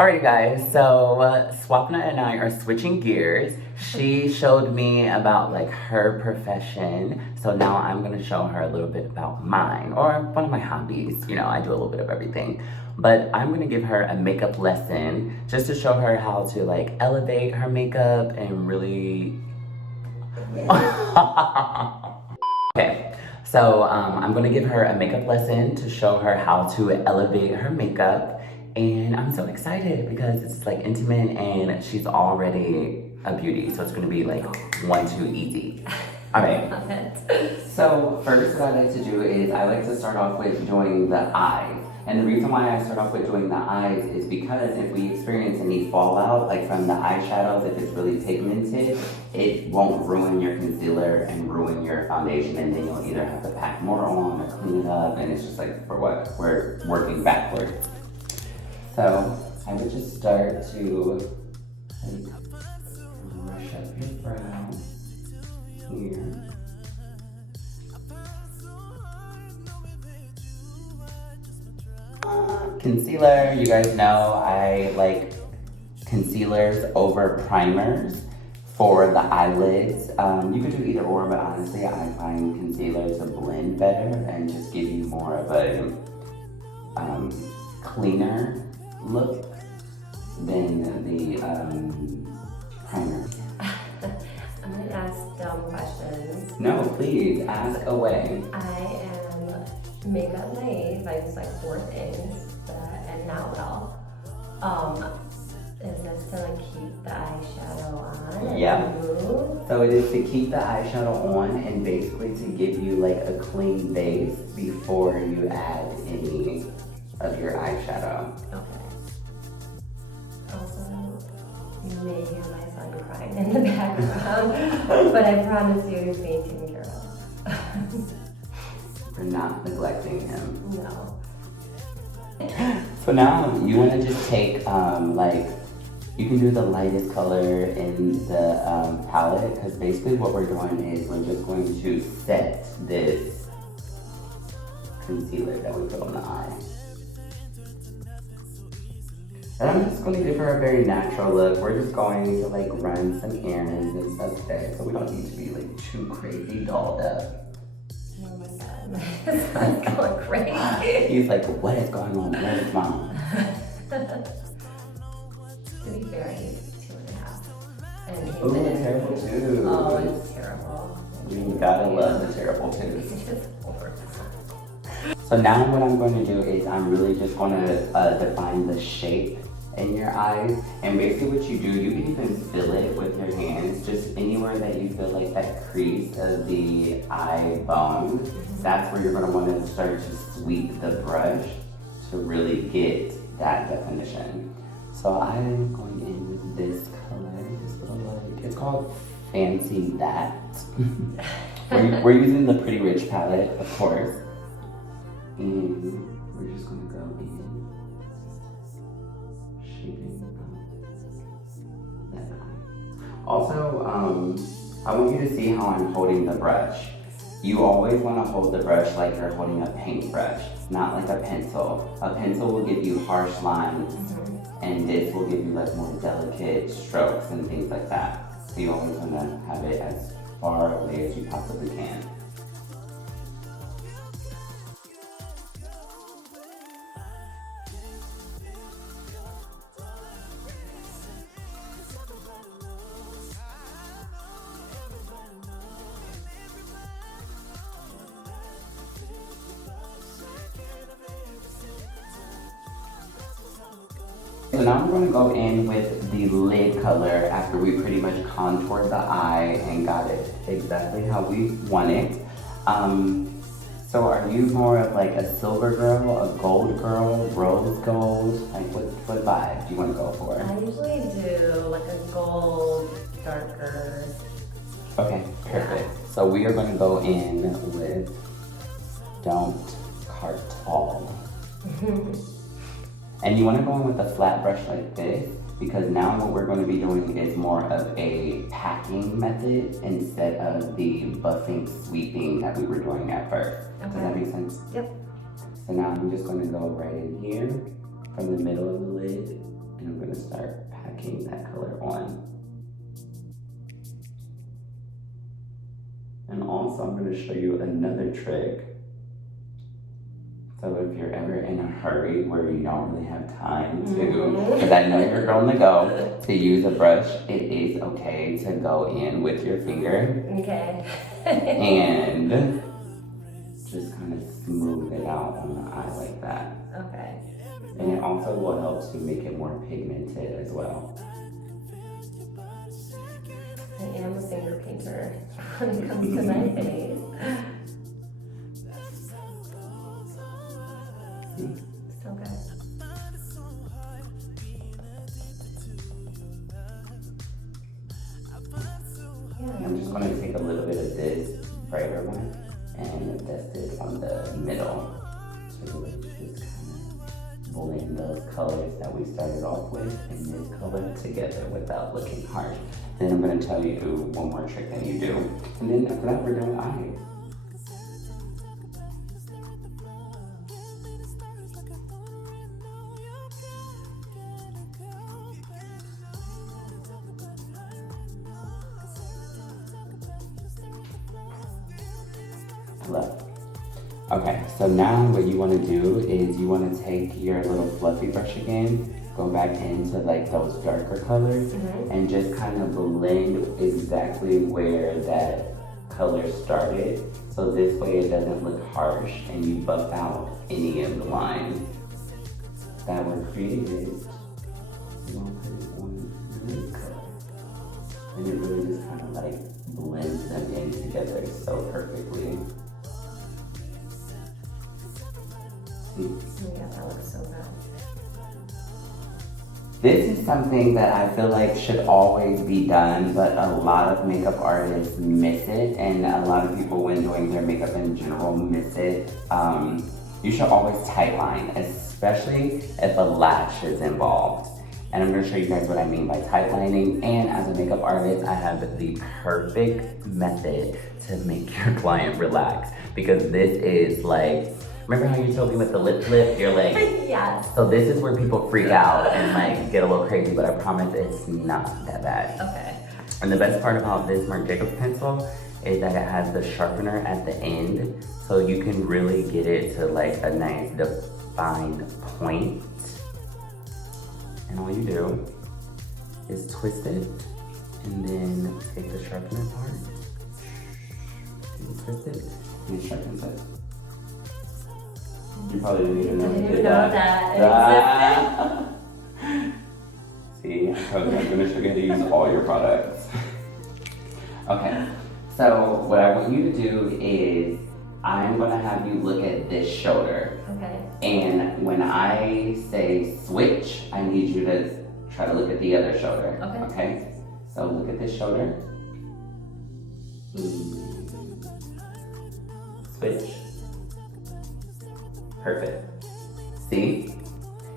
Alright guys, so Swapna and I are switching gears. She showed me about like her profession, so now I'm gonna show her a little bit about mine, or one of my hobbies. You know, I do a little bit of everything. But I'm gonna give her a makeup lesson just to show her how to like elevate her makeup and really... Okay, so I'm gonna give her a makeup lesson to show her how to elevate her makeup. And I'm so excited because it's like intimate and she's already a beauty. So it's gonna be like 1-2 easy. All right. So first what I like to do is I like to start off with doing the eyes. And the reason why I start off with doing the eyes is because if we experience any fallout, like from the eyeshadows, if it's really pigmented, it won't ruin your concealer and ruin your foundation, and then you'll either have to pack more on or clean it up, and it's just like, for what? We're working backwards. So I would just start to brush up your brow here. Concealer, you guys know I like concealers over primers for the eyelids. You could do either or, but honestly I find concealer to blend better and just give you more of a cleaner look than the primer. I'm gonna ask dumb questions. No, please, ask away. I am makeup naive. I use like 4 things that and now it all. Is this to like keep the eyeshadow on? Yeah. Move? So it is to keep the eyeshadow on and basically to give you like a clean base before you add any of your eyeshadow. Okay. Also, you may hear my son crying in the background, but I promise you he's being taken care of. We're not neglecting him. No. So now you want to just take like, you can do the lightest color in the palette, because basically what we're doing is we're just going to set this concealer that we put on the eye. And I'm just going to give her a very natural look. We're just going to like run some errands and stuff today, so we don't need to be like too crazy dolled up. Oh my god, my son's going crazy. He's like, what is going on? Where is mom? To be fair, he's 2.5. And he's Ooh, in terrible too. Oh, it's terrible. You gotta love the terrible twos. It's just over. So now what I'm going to do is I'm really just going to define the shape in your eyes. And basically what you do, you can even fill it with your hands, just anywhere that you feel like that crease of the eye bone. That's where you're going to want to start to sweep the brush to really get that definition. So I'm going in with this color, this little like, it's called Fancy That. we're using the Pretty Rich palette, of course. And we're just going to go in, shaping that eye. Also, I want you to see how I'm holding the brush. You always want to hold the brush like you're holding a paintbrush, not like a pencil. A pencil will give you harsh lines, and this will give you like more delicate strokes and things like that. So you always want to have it as far away as you possibly can. So now we're going to go in with the lid color after we pretty much contoured the eye and got it exactly how we want it. So are you more of like a silver girl, a gold girl, rose gold? Like what vibe do you want to go for? I usually do like a gold, darker. Okay, perfect. So we are going to go in with Don't Cartall. And you want to go in with a flat brush like this, because now what we're going to be doing is more of a packing method instead of the buffing, sweeping that we were doing at first. Okay. Does that make sense? Yep. So now I'm just going to go right in here from the middle of the lid And I'm gonna start packing that color on. And also I'm gonna show you another trick. So if you're ever in a hurry where you don't really have time to, because I know you're on the go, to use a brush, it is okay to go in with your finger. Okay. And just kind of smooth it out on the eye like that. Okay. And it also will help to make it more pigmented as well. I am a finger painter when it comes to my face. So good. Yeah. I'm just going to take a little bit of this brighter one and dust it on the middle. So really just kind of blend those colors that we started off with and this color together without looking harsh. And then I'm going to tell you one more trick that you do. And then after that, we're done with eyes. Love. Okay, so now what you want to do is you want to take your little fluffy brush again, go back into like those darker colors, and just kind of blend exactly where that color started. So this way it doesn't look harsh and you buff out any of the lines that were created. You want to put it on this color. And it really just kind of like blends them in together so perfectly. Yeah, that looks so good. This is something that I feel like should always be done, but a lot of makeup artists miss it, and a lot of people when doing their makeup in general miss it. You should always tightline, especially if a lash is involved. And I'm gonna show you guys what I mean by tightlining. And as a makeup artist, I have the perfect method to make your client relax, because this is like, remember how you told me with the lip flip? You're like, Yes. so this is where people freak out and like get a little crazy, but I promise it's not that bad. Okay. And the best part about this Marc Jacobs pencil is that it has the sharpener at the end, so you can really get it to like a nice defined point. And all you do is twist it and then take the sharpener part and twist it and it sharpens it. You probably didn't even know I you didn't did know that. that See, I told you I'm gonna show you how to use all your products. Okay, so what I want you to do is I'm gonna have you look at this shoulder. Okay. And when I say switch, I need you to try to look at the other shoulder. Okay? So look at this shoulder. Switch. Perfect. See?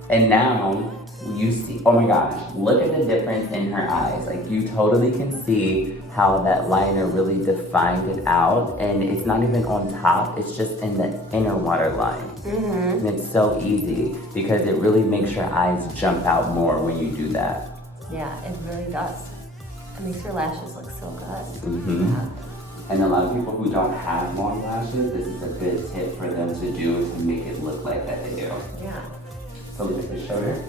And now you see, oh my gosh, look at the difference in her eyes. Like you totally can see how that liner really defined it out, and it's not even on top, it's just in the inner waterline. And it's so easy because it really makes your eyes jump out more when you do that. Yeah, it really does. It makes your lashes look so good. Yeah. And a lot of people who don't have long lashes, this is a good tip for them to do to make it look like that they do. Yeah. So look at the shoulder.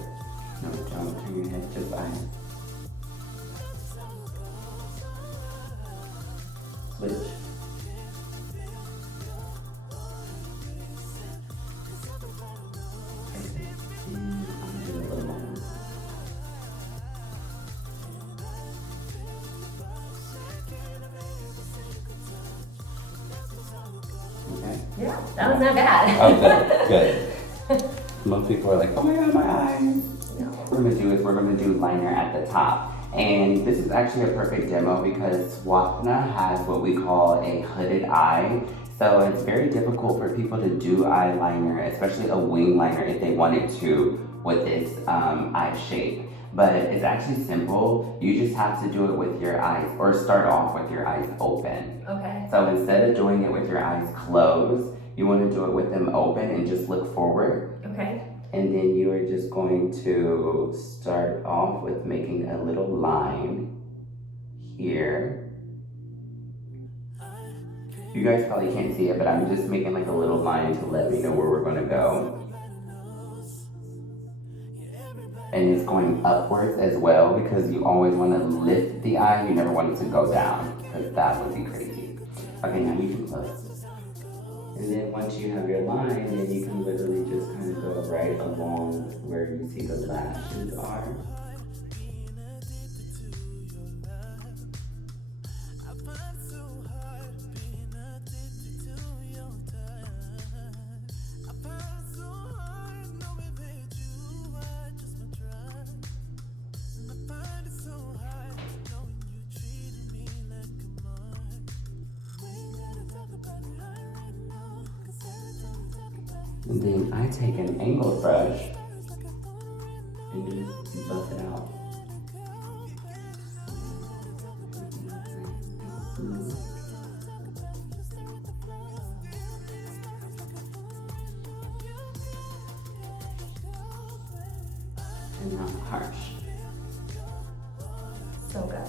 No, don't turn your head, just eyes. Switch. Okay. Yeah, that was not bad. Oh, good, good. Most people are like, oh my god, my eyes. No. What we're gonna do liner at the top. And this is actually a perfect demo because Swpana has what we call a hooded eye. So it's very difficult for people to do eyeliner, especially a wing liner if they wanted to with this eye shape. But it's actually simple. You just have to do it with your eyes, or start off with your eyes open. Okay. So instead of doing it with your eyes closed, you want to do it with them open and just look forward. Okay. And then you are just going to start off with making a little line here. You guys probably can't see it, but I'm just making like a little line to let me know where we're gonna go. And it's going upwards as well because you always want to lift the eye. You never want it to go down because that would be crazy. Okay, now you can close. And then once you have your line, then you can literally just kind of go right along where you see the lashes are. And then I take an angled brush and just buff it out. And not harsh. So good.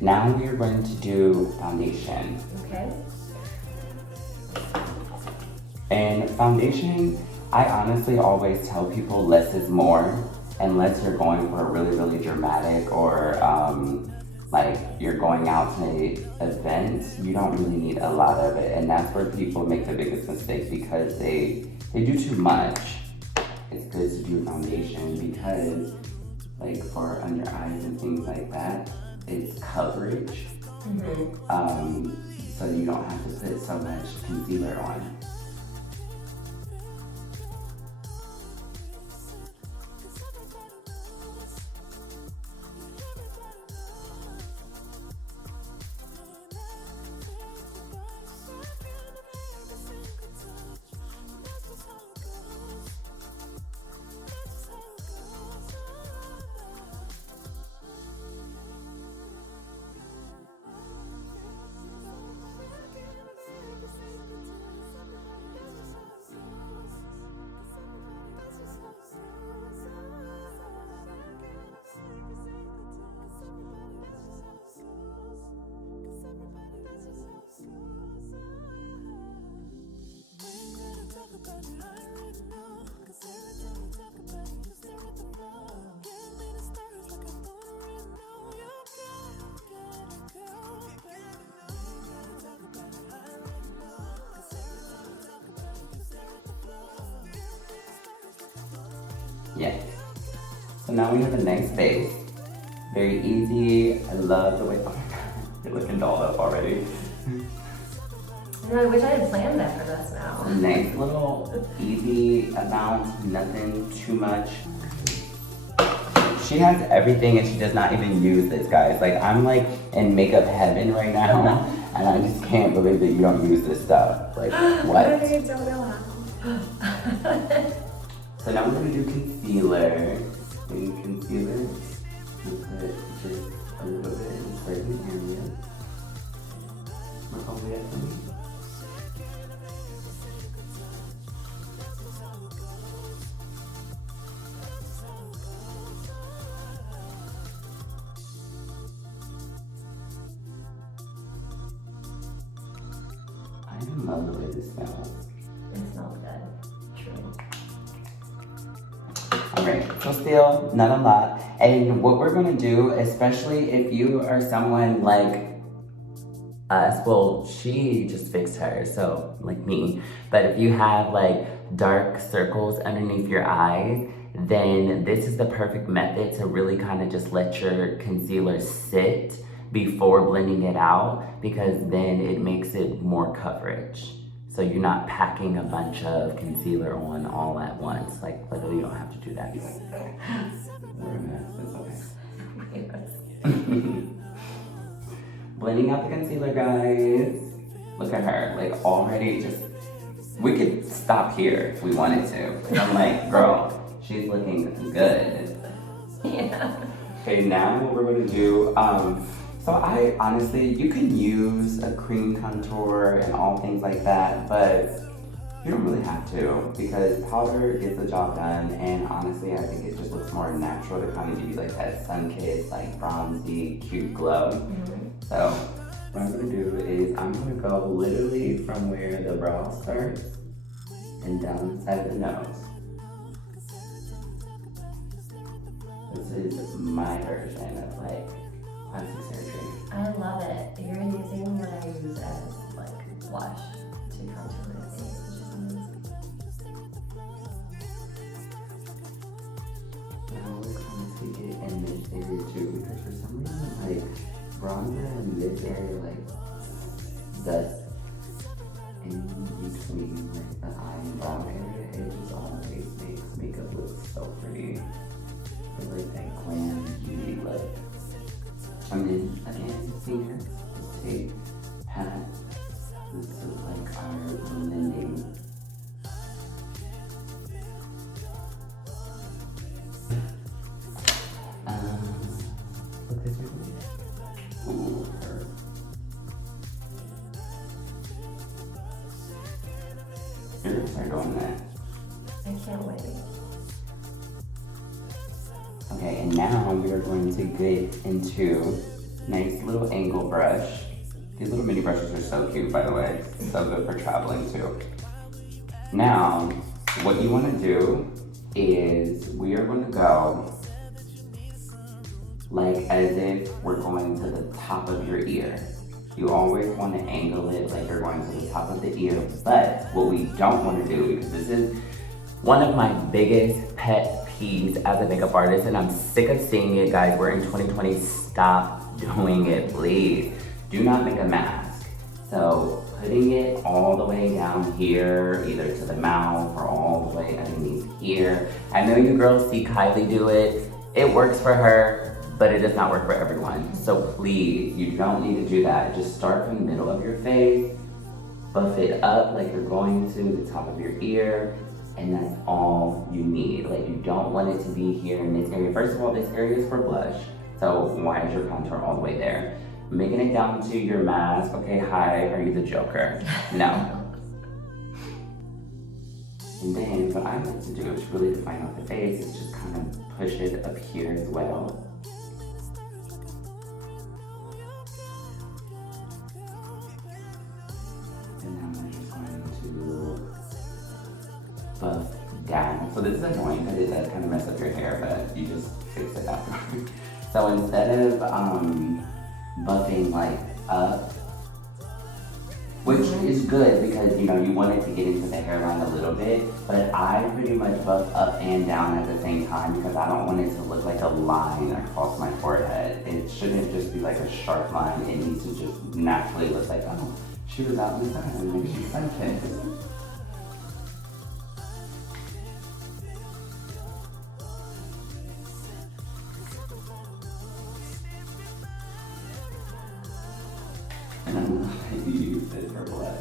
Now we are going to do foundation. Okay. And foundation, I honestly always tell people less is more, unless you're going for a really, really dramatic or like you're going out to an event, you don't really need a lot of it. And that's where people make the biggest mistake because they do too much. It's good to do foundation because like for under eyes and things like that, it's coverage. So you don't have to put so much concealer on. Yes. So now we have a nice base. Very easy. I love the way, oh my god, you're looking dolled up already. You know, I wish I had planned that for this now. Nice little easy amount, nothing too much. She has everything and she does not even use this, guys. Like, I'm like in makeup heaven right now and I just can't believe that you don't use this stuff. Like, what? I don't know how. So now we're gonna do concealer. And concealer, we'll put just a little bit in certain areas. Work all the way up for me. I love the way this smells. It smells good. True. Alright, so still not a lot. And what we're gonna do, especially if you are someone like us, well, she just fixed hers, so like me. But if you have like dark circles underneath your eyes, then this is the perfect method to really kind of just let your concealer sit before blending it out, because then it makes it more coverage. So you're not packing a bunch of concealer on all at once. Like, literally you don't have to do that. We're a mess, it's okay. Blending out the concealer, guys. Look at her, like already just, we could stop here if we wanted to. I'm like, girl, she's looking good. Yeah. Okay, now what we're gonna do, so I honestly, you can use a cream contour and all things like that, but you don't really have to because powder gets the job done, and honestly, I think it just looks more natural to kind of give you like that sun-kissed, like bronzy, cute glow. So what I'm gonna do is I'm gonna go literally from where the brow starts and down the side of the nose. This is my version of like plastic surgery. I love it. You're using what I use as like blush to contour my face, which is amazing. Now we're gonna take it in this area too, because for some reason like bronzer in this area like does in between like the eye and brow area, it just always makes makeup look so pretty. It's like that glam beauty look. And then again, here, let's take pat. This is like our blending. Look this way. Ooh, her. Here, start doing that. I can't wait. Okay, and now we are going to get into nice little angle brush. These little mini brushes are so cute, by the way. So good for traveling too. Now, what you want to do is we are going to go like as if we're going to the top of your ear. You always want to angle it like you're going to the top of the ear, but what we don't want to do, because this is one of my biggest pet peeves as a makeup artist, and I'm sick of seeing it, guys. We're in 2020, stop doing it, please. Do not make a mask. So putting it all the way down here, either to the mouth or all the way underneath here. I know you girls see Kylie do it. It works for her, but it does not work for everyone. So please, you don't need to do that. Just start from the middle of your face, buff it up like you're going to the top of your ear, and that's all you need. Like, you don't want it to be here in this area. First of all, this area is for blush, so why is your contour all the way there? Making it down to your mask. Okay, hi, are you the Joker? No. And then what I like to do is really define out the face, is just kind of push it up here as well. And now I'm just going to buff down. So this is annoying because it does kind of mess up your hair, but you just fix it afterwards. So instead of buffing like up, which is good because you know you want it to get into the hairline a little bit, but I pretty much buff up and down at the same time because I don't want it to look like a line across my forehead. It shouldn't just be like a sharp line. It needs to just naturally look like, oh, she was out in the sun and maybe she's sun-kissed. And I'm gonna let you use it for blush.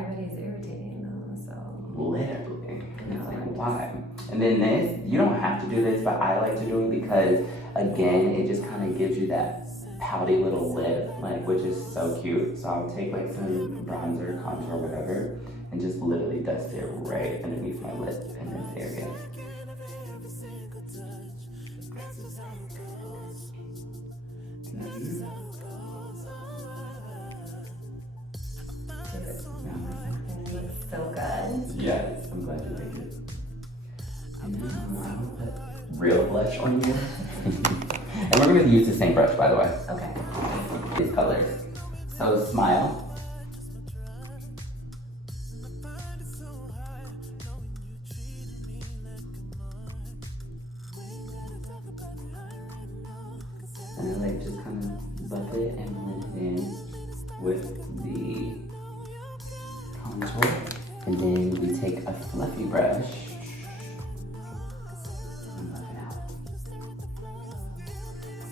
Everybody's irritating though, so. Literally. It's like, why? And then this, you don't have to do this, but I like to do it because, again, it just kind of gives you that pouty little lip, like, which is so cute. So I'll take like some bronzer, contour, whatever, and just literally dust it right underneath my lip in this area. glad you like it. And now I'm gonna put real blush on you. And we're gonna use the same brush, by the way. Okay. These colors. So smile. And I like just kind of buff it and blend it in with the contour. And then we take a fluffy brush and buff it out.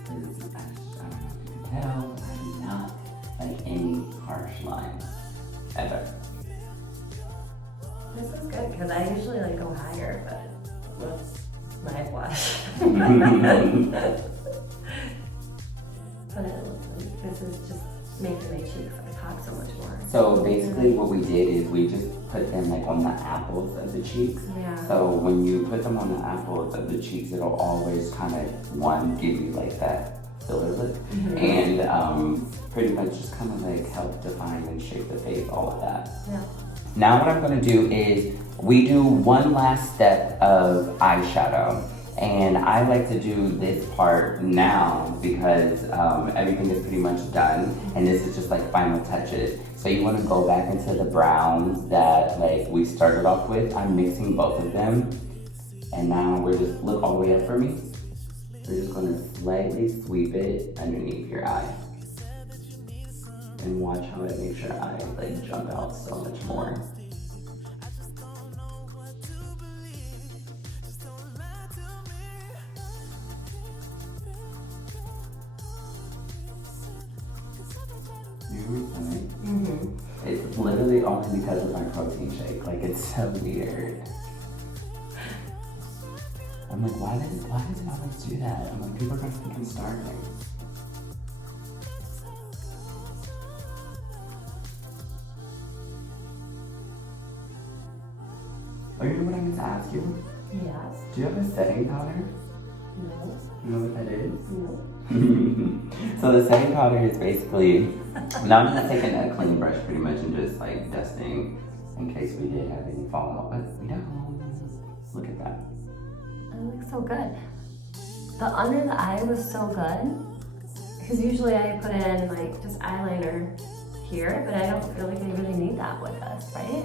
Because I don't know if you can tell, I do not like any harsh lines, ever. This is good because I usually like go higher, but with my blush. But it looks like this is just making my cheeks like pop so much more. So basically what we did is we just put them like on the apples of the cheeks. Yeah. So when you put them on the apples of the cheeks, it'll always kind of, give you like that filler lip. And pretty much just kind of like help define and shape the face, all of that. Yeah. Now what I'm gonna do is we do one last step of eyeshadow. And I like to do this part now because everything is pretty much done. And this is just like final touches. So you wanna go back into the browns that like we started off with. I'm mixing both of them. And now we're just, look all the way up for me. We're just gonna slightly sweep it underneath your eye. And watch how it makes your eye like jump out so much more. It's literally only because of my protein shake. Like, it's so weird. I'm like, why does it always do that? I'm like, people are gonna think I'm starving. Oh, you know what I meant to ask you? Yes. Do you have a setting powder? No. You know what that is? No. So the setting powder is basically, now I'm just taking a clean brush pretty much and just like dusting in case we did have any falling off, but we don't. Look at that. It looks so good. The under the eye was so good because usually I put in like just eyeliner here, but I don't feel like I really need that with us, right?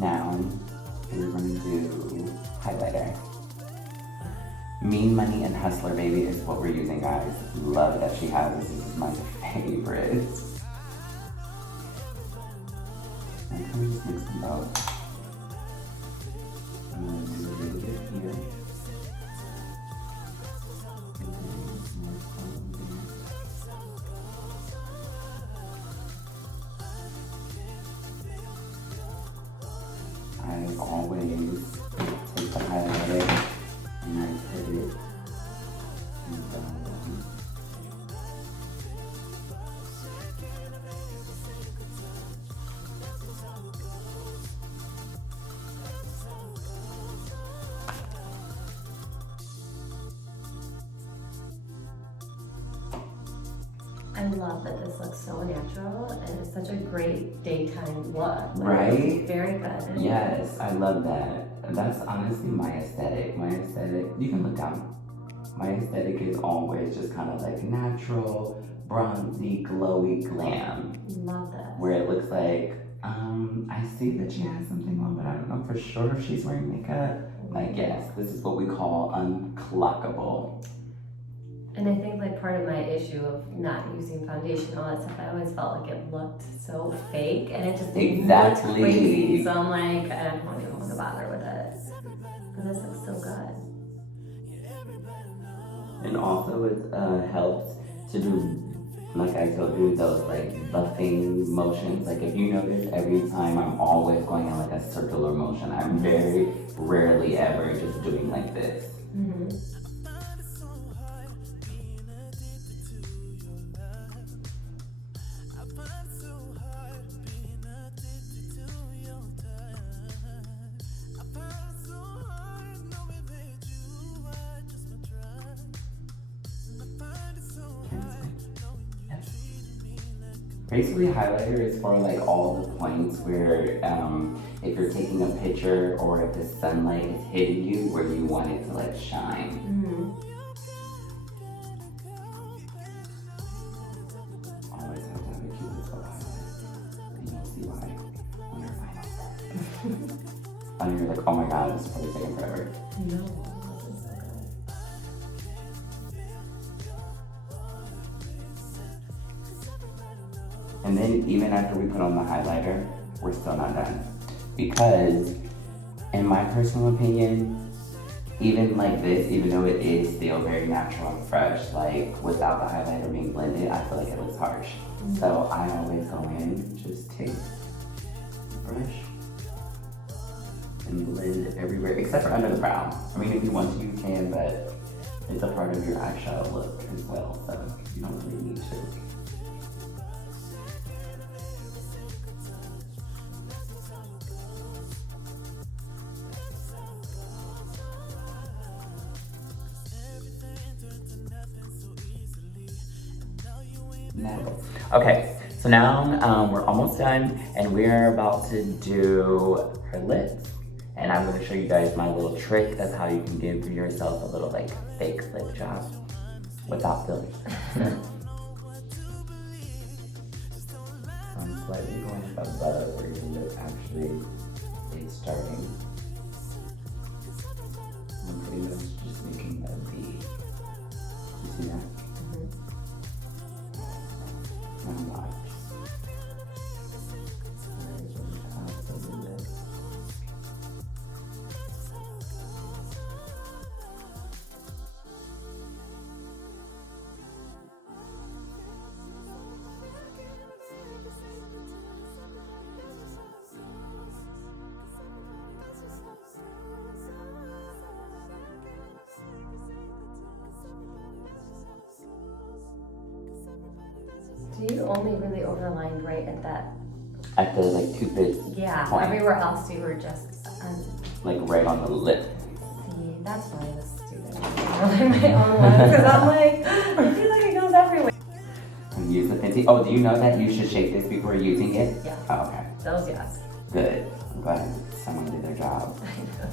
Now, we're going to do highlighter. Mean Money and Hustler Baby is what we're using, guys. Love that she has this. This is my favorite. And can we just mix them both? I'm going to do a little bit here. I always take the highlighter and I put it in the I love that this looks so natural and it's such a great daytime look. Like, right? It's very good. Yes, I love that. That's honestly my aesthetic. My aesthetic, you can look down. My aesthetic is always just kind of like natural, bronzy, glowy glam. Love this. Where it looks like, I see that she has something on, but I don't know for sure if she's wearing makeup. Like, yes, this is what we call unclockable. And I think like part of my issue of not using foundation and all that stuff, I always felt like it looked so fake and it just looked crazy. So I'm like, I don't even want to bother with it. But this looks so good. And also it helps to do, like I told you, those like buffing motions. Like if you notice, every time I'm always going in like a circular motion. I'm very rarely ever just doing like this. Basically, highlighter is for like all the points where if you're taking a picture or if the sunlight is hitting you where you want it to like shine. Always have to have a cute little highlight. And you'll see why on your final. And you're like, oh my god, this is probably taking forever. No, this is so good. And then even after we put on the highlighter, we're still not done. Because in my personal opinion, even like this, even though it is still very natural and fresh, like without the highlighter being blended, I feel like it looks harsh. So I always go in, just take a brush and blend everywhere, except for under the brow. I mean, if you want to, you can, but it's a part of your eyeshadow look as well, so you don't really need to. Okay, so now we're almost done and we're about to do her lips. And I'm going to show you guys my little trick of how you can give yourself a little like fake lip job without fillers. I'm slightly going above where your lip actually is starting. I'm pretty much just making a V. You see that? Not much. Right on top of the lip. Do you only really overlined right at that? At the like cupid Yeah, point. everywhere else you were just Like right on the lip. see, that's why I was stupid. I don't my own ones because I'm like, I feel like it goes everywhere. And use the Fenty. Oh, do you know that you should shake this before using it? Yeah. Oh, okay. Those, yes. Good. I'm glad someone did their job. I know.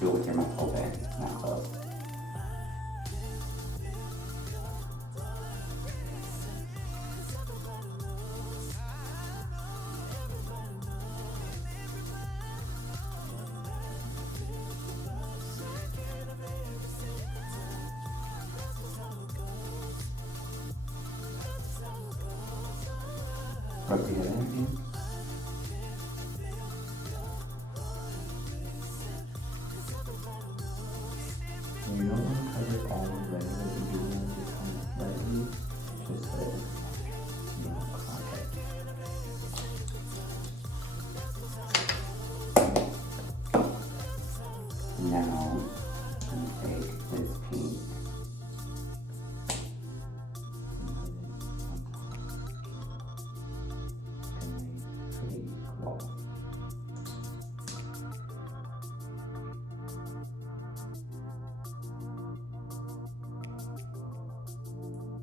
Do it with your mouth open, not closed. Rub together again. You don't want to cover it all the way, but you do want to kind of slightly, just so you don't clog it. Now, I'm going to take this pink.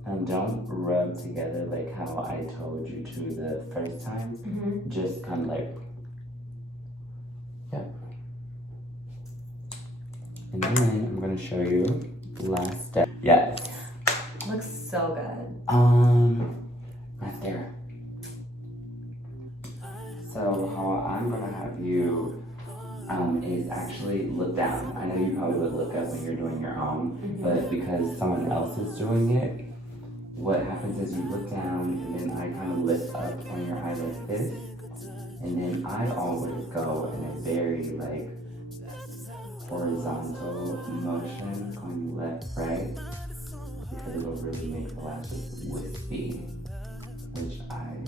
And don't rub together like how I told you to the first time. Just kind of like, yeah. And then I'm gonna show you the last step. Yes. Looks so good. Mascara. So how I'm gonna have you is actually look down. I know you probably would look up when you're doing your own, but because someone else is doing it, what happens is you look down and then I kind of lift up on your eye like this. And then I always go in a very like horizontal motion, going left, right, because it'll really make the lashes wispy, which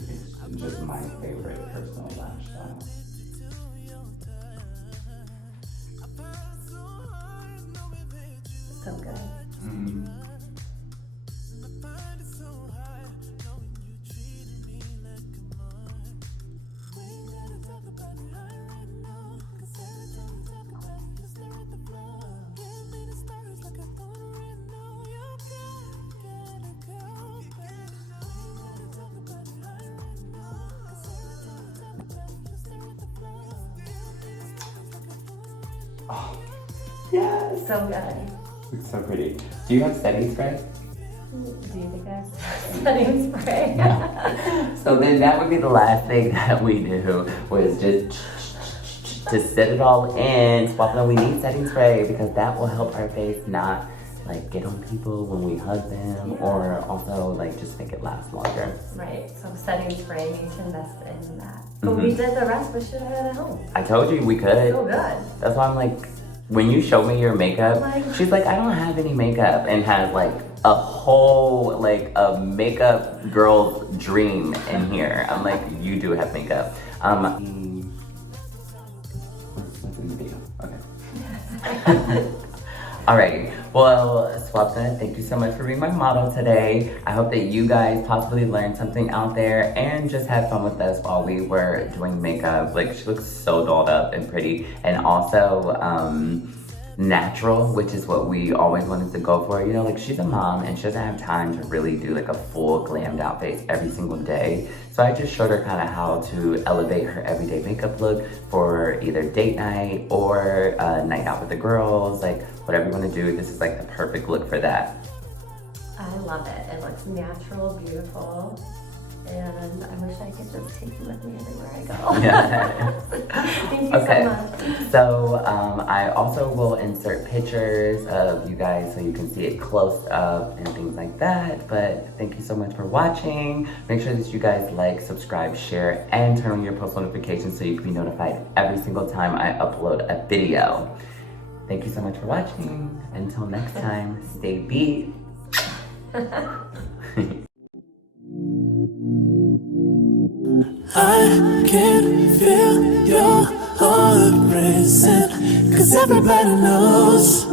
is just my favorite personal lash style. So good. so good. Looks so pretty. Do you have setting spray? Do you think that's setting spray? So then that would be the last thing that we do, was just to set it all in. Swapana, we need setting spray because that will help our face not like get on people when we hug them, or also like just make it last longer. Right, so setting spray, need to invest in that. But we did the rest, we should have had it at home. I told you we could. So good. That's why I'm like, when you show me your makeup, she's like, I don't have any makeup, and has like a whole like a makeup girl's dream in here. I'm like, you do have makeup. What's in the video? Okay. Alrighty. Well, Swapana, thank you so much for being my model today. I hope that you guys possibly learned something out there and just had fun with us while we were doing makeup. Like, she looks so dolled up and pretty, and also natural, which is what we always wanted to go for. You know, like, she's a mom and she doesn't have time to really do like a full glammed out face every single day. So I just showed her kind of how to elevate her everyday makeup look for either date night or night out with the girls, like whatever you want to do. This is like the perfect look for that. I love it. It looks natural, beautiful. And I wish I could just take you with me everywhere I go. Yeah. Thank you so much. So I also will insert pictures of you guys so you can see it close up and things like that. But thank you so much for watching. Make sure that you guys like, subscribe, share, and turn on your post notifications so you can be notified every single time I upload a video. Thank you so much for watching. Until next time, stay beat. I can feel your heart racing, 'cause everybody knows